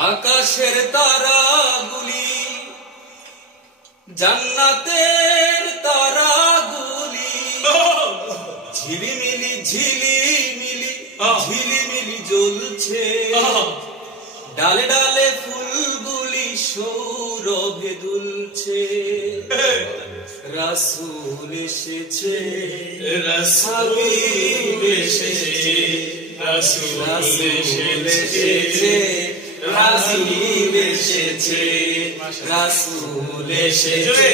আকাশের তারাগুলি জান্নাতের তারাগুলি ঝিলিমিলি ঝিলিমিলি ঝিলিমিলি জ্বলছে ডালে ডালে ফুলগুলি সৌরভে দুলছে রাসূল এসেছে হাবিব এসেছে রাসূল এসেছে হাবিব এসেছে রাসূল এসেছে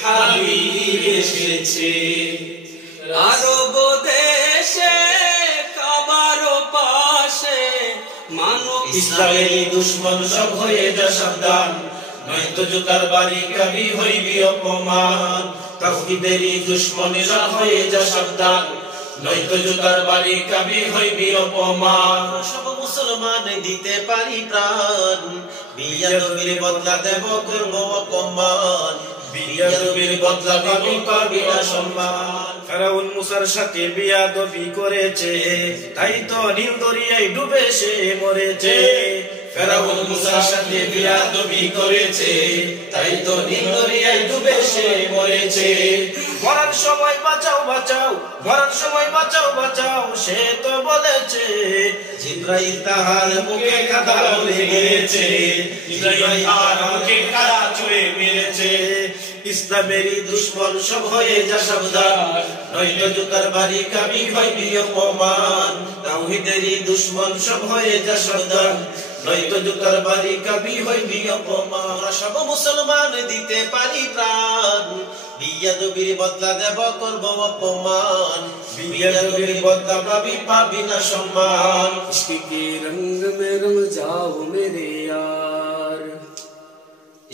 হাবিব এসেছে আরব দেশে কাবার পাশে মানব ইসরায়েলি দুশমন সব হয়ে যা সাবধান নয়তো জুতার বাড়ি কাবি হইবি অপমান তাওহীদেরই দুশমন সব হয়ে যা সাবধান নয়তো জুতার বাড়ি কাবি হইবি অপমান সব মুসলমান দিতে পারি প্রাণ বিয়াদবির বদলা দেব করব অপমান বিয়াদবির বদলা পাবি পাবি না সম্মান ফেরাউন মুসার সাথে বিয়াদবি করেছে তাই তো নীল দরিয়ায় ডুবে সে মরেছে ফেরাউন মুসার সাথে বিয়াদবি করেছে তাই তো নীল দরিয়ায় ডুবে সে মরেছে মরার সময় বাঁচাও বাঁচাও মরার সময় বাঁচাও বাঁচাও সে তো বলেছে জিবরাইল তাহার মুখে কাদা বলে মেরেছে জিবরাইল তাহার মুখে কাদা ছুঁয়ে মেরেছে ইসলামেরই দুশমন সব হয়ে যা সাবধান নয়তো জুতার বাড়ি কাবি হইবি অপমান তাওহীদেরই দুশমন সব হয়ে যা সাবধান নয়তো জুতার বাড়ি কাবি হইবি অপমান সব মুসলমান দিতে পারি প্রাণ বিয়াদবির বদলা দেব করব অপমান বিয়াদবির বদলা পাবি পাবি না সম্মান इश्क के रंग में रंग जाओ मेरे यार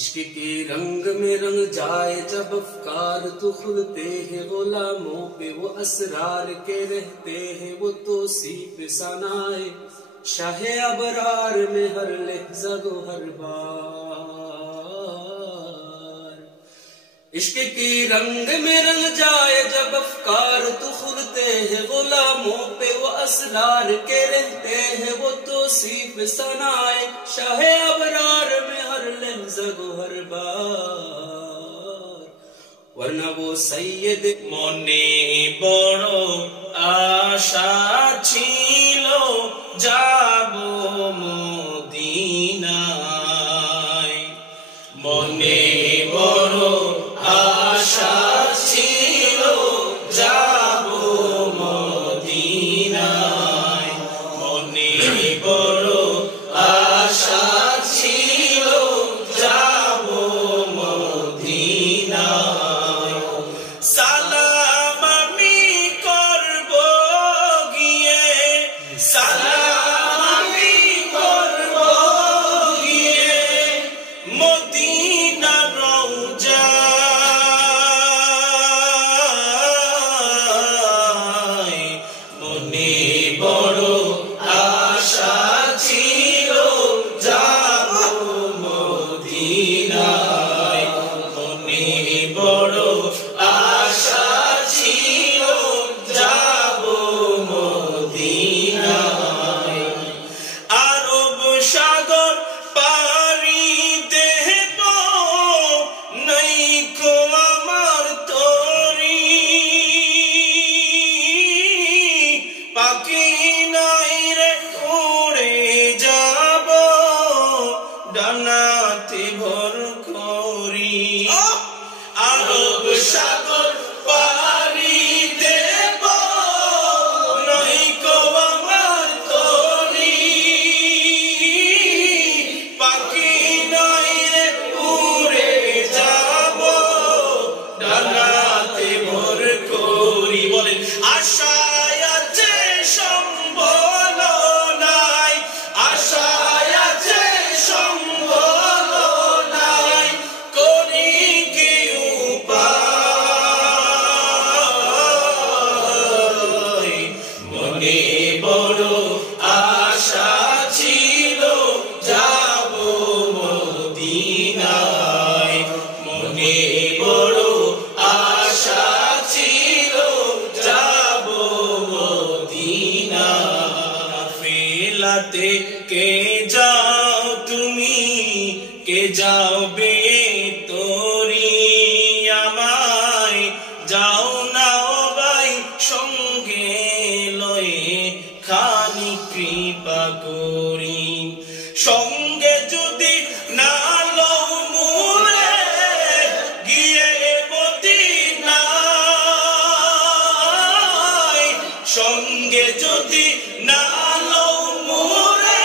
इश्क के रंग में रंग जाए जब अफकार तो खुलते हैं गुलामों पे वो असरार के रहते हैं वो तौसीफ सनाए शाहे अबरार में हर लहज़ा गो हर बार इश्क के रंग में रंग जाए जब अफकार तो खुलते हैं गुलामों पे वो असरार के रहते हैं वो तौसीफ सनाए शाहे अबरार में हर लहज़ा गो हर बार वरना वो सैयद মনে বড় আশা ছিল যাব মদিনায় মনে বড় আশা ছিল যাব মদিনায় মনে বড় আশা ছিল যাব মদিনায় সালাম আমি করব গিয়ে সালাম আমি করব গিয়ে মদিনা যাবে তোরি আমায় যাও না ভাই সঙ্গে লয়ে খানি কৃপা করি সঙ্গে যদি না লও মুরে গিয়ে মদিনায় সঙ্গে যদি না লও মুরে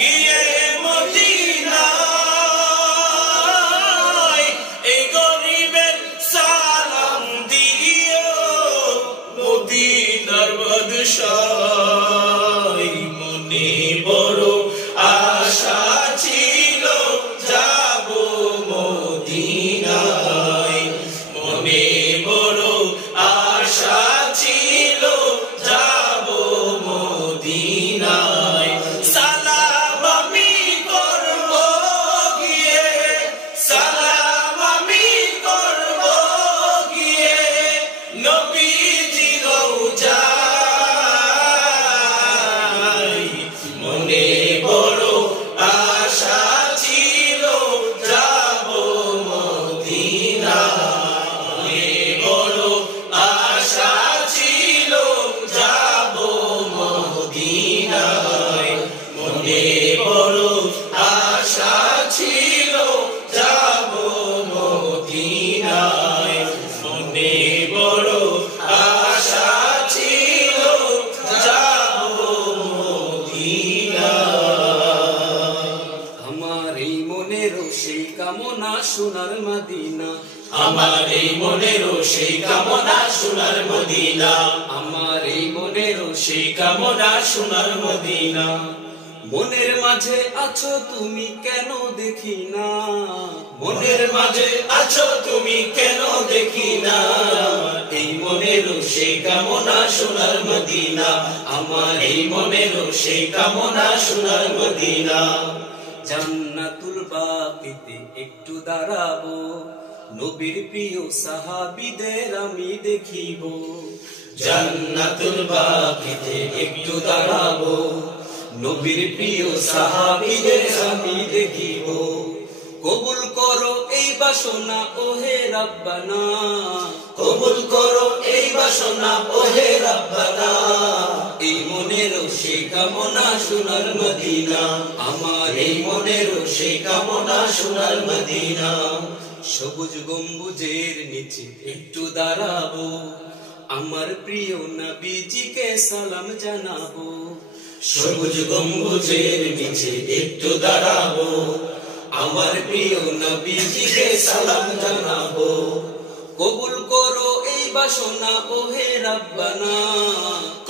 গিয়ে মদিনায় এই গরিবের সালাম দিও মদিনার বাদশাহ মনে বড় আশা ছিল যাব মদিনায় মনে বড় আশা ছিল যাব মদিনায় সালাম আমি করব গিয়ে সালাম আমি করব গিয়ে নবীজি রওজায় মনে বড় আশা ছিল যাব মদিনায় বড় আশা ছিল যাব মদিনায় মনে বড় আশা ছিল যাব মদিনায় মনে বড় আশা ছিল যাব মদিনায় আমার এই মনেরও সেই কামনা সোনার মদিনা আমার এই মনেরও সেই কামনা সোনার মদিনা আমার এই মনেরও সেই কামনা সোনার মদিনা মনের মাঝে আছো তুমি কেন দেখি না মনের মাঝে আছো তুমি কেন দেখি না এই মনেরও সেই কামনা সোনার মদিনা আমার এই মনেরও সেই কামনা সোনার মদিনা জান্নাতুল বাকিতে একটু দাঁড়াবো নবীর প্রিয় সাহাবীদের আমি দেখিব জান্নাতুল বাকিতে একটু দাঁড়াবো নবীর প্রিয় সাহাবীদের আমি দেখিব কবুল করো এই বাসনা ওহে রাব্বানা কবুল করো এই বাসনা ওহে রাব্বানা এই মনেরও সেই কামনা সোনার মদিনা আমার এই মনেরও সেই কামনা সোনার মদিনা সবুজ গম্বুজের নিচে একটু দাঁড়াবো আমার প্রিয় নবীজিকে সালাম জানাবো সবুজ গম্বুজের নিচে একটু দাঁড়াবো আমার প্রিয় নবীজিকে সালাম জানাবো কবুল করো এই বাসনা ওহে রাব্বানা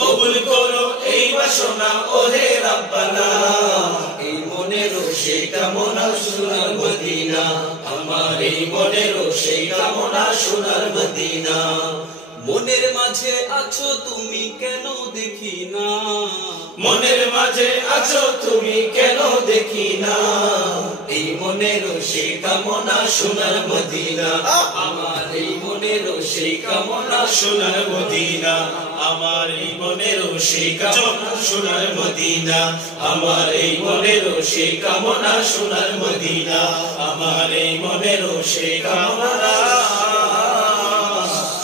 কবুল করো এই বাসনা ওহে রাব্বানা এই মনেরও সেই কামনা সোনার মদিনা আমার এই মনেরও সেই কামনা সোনার মদিনা মনের মাঝে আছো তুমি কেন দেখি না মনের মাঝে আছো তুমি কেন দেখি না এই মনেরও সেই কামনা সোনার মদিনা আমার এই মনেরও সেই কামনা সোনার মদিনা আমার এই মনেরও সেই কামনা সোনার মদিনা আমার এই মনেরও সেই কামনা সোনার মদিনা আমার এই মনেরও সেই কামনা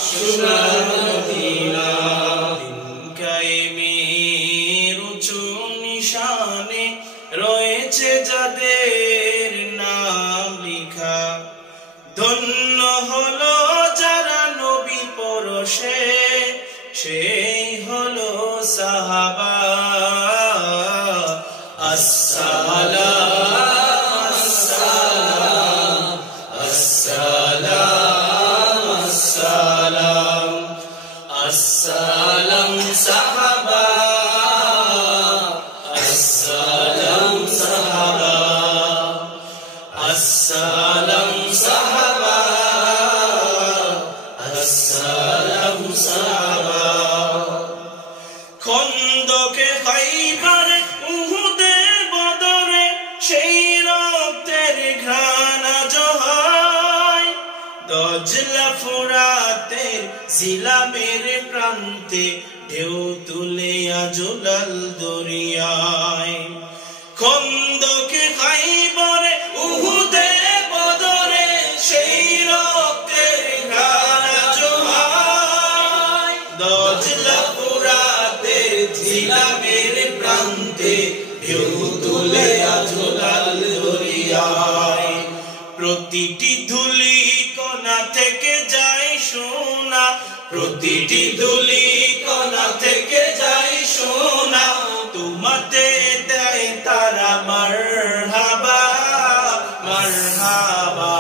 সোনার মদিনা কায়েমের উঁচু নিশানে রয়েছে যাদের নাম লিখা ধন্য হলো যারা নবী পরশে সেই হলো সাহাবা আসসালাম আসসালাম আসসালাম আসসালাম সাহাবা আসসালাম সাহাবা আসসালাম সাহাবা আসসালাম সাহাবা খন্দকে খাইবারে উহুদে বদরে সেই রক্তের ঘ্রাণ জহায় দজলা ফোরাতের জিলামের প্রান্তে ঢেউ তুলে আজলাল দরিয়ায় খন্দকে খাইবারে উহুদ দুলে আজলাল দরিয়ায় প্রতিটি ধুলি কণা থেকে যায় সোনা প্রতিটি ধুলি কণা থেকে যায় সোনা তোমাতে দেয় তারা মারহাবা মারহাবা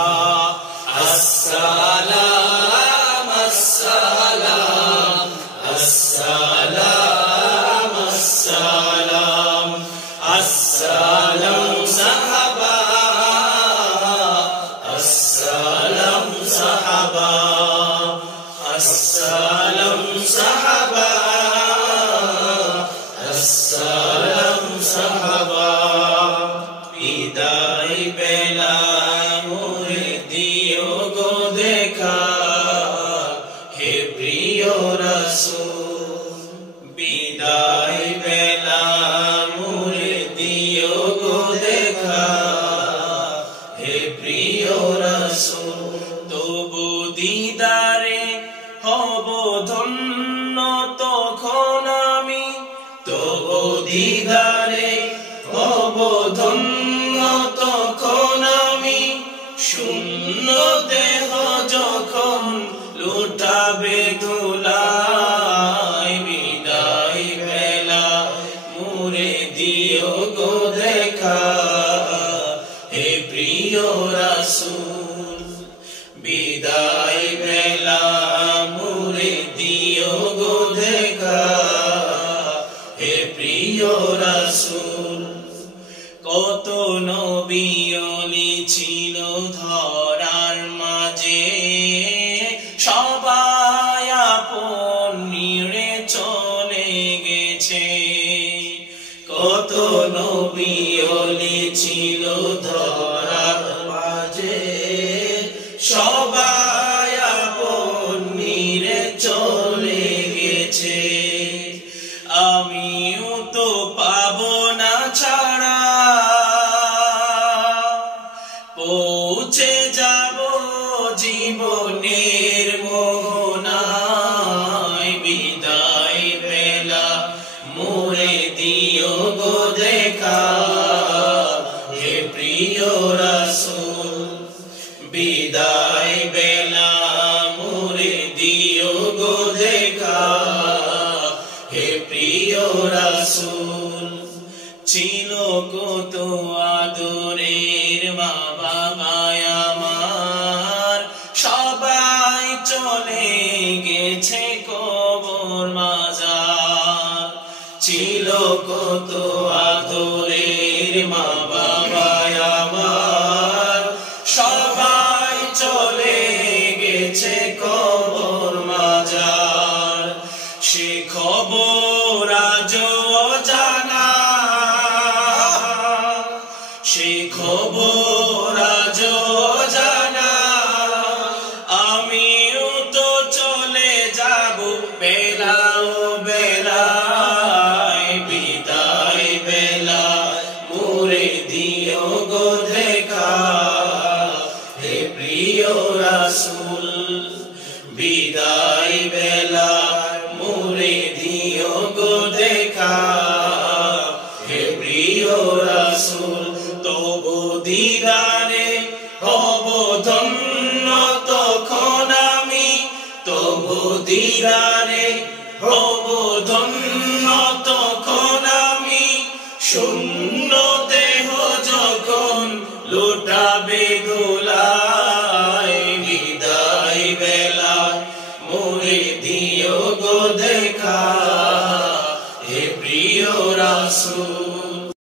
আসসালাম আসসালাম আসসালাম আসসালাম আসসালাম সাহাবা আসসালাম সাহাবা আসসালাম সাহাবা আসসালাম সাহাবা বিদায় বেলায় মোরে দিও গো দেখা হে প্রিয় রাসূল বিদায় বেলায় মোরে দিও গো দেখা হে প্রিয় রাসূল তবু দিদারে হব ধন্য তখন আমি তবু দিদারে হব ধন্য তখন আমি শূন্য দেহ যখন লুটাবে ধুলায় বিদায় বেলা মোরে দিও গো দেখা হে প্রিয় রাসূল বিদায় বেলা মোরে দিও গো দেখা হে প্রিয় রাসূল কত নবী ওলি ছিল ধরার মাঝে সবাই আপন নিরে চলে গেছে কত নবী ওলি ছিল ধরার মাঝে সবাই আপন নিরে চলে গেছে আমিও তো পাবো না ছাড়া পৌঁছে যাব জীবনের মোহনায় বিদায় বেলা মোরে দিও গো দেখা হে প্রিয় রাসূল বিদায় বেলা মোরে দিও গো দেখা হে প্রিয় রাসূল ছিল কত আদরের মা বাবা আমার সবাই চলে গেছে কবর মাজার ছিল কত আদরের মা বাবা আমার সবাই চলে গেছে কবর মাজার সে খবর আজও অজানা সে খবর আজও অজানা আমিও তো চলে যাব বেলা ও বেলায় বিদায় বেলা মোরে দিও গো দেখা হে প্রিয় রাসূল বিদায় বেলা মোরে দিও গো দেখা হে প্রিয় রাসূল তবু দিদারে হব ধন্য তখন আমি তবু দিদারে হব ধন্য তখন আমি শূন্য দেহ যখন লুটাবে ধুলায় বিদায় বেলা মোরে দিও গো দেখা হে প্রিয় রাসূল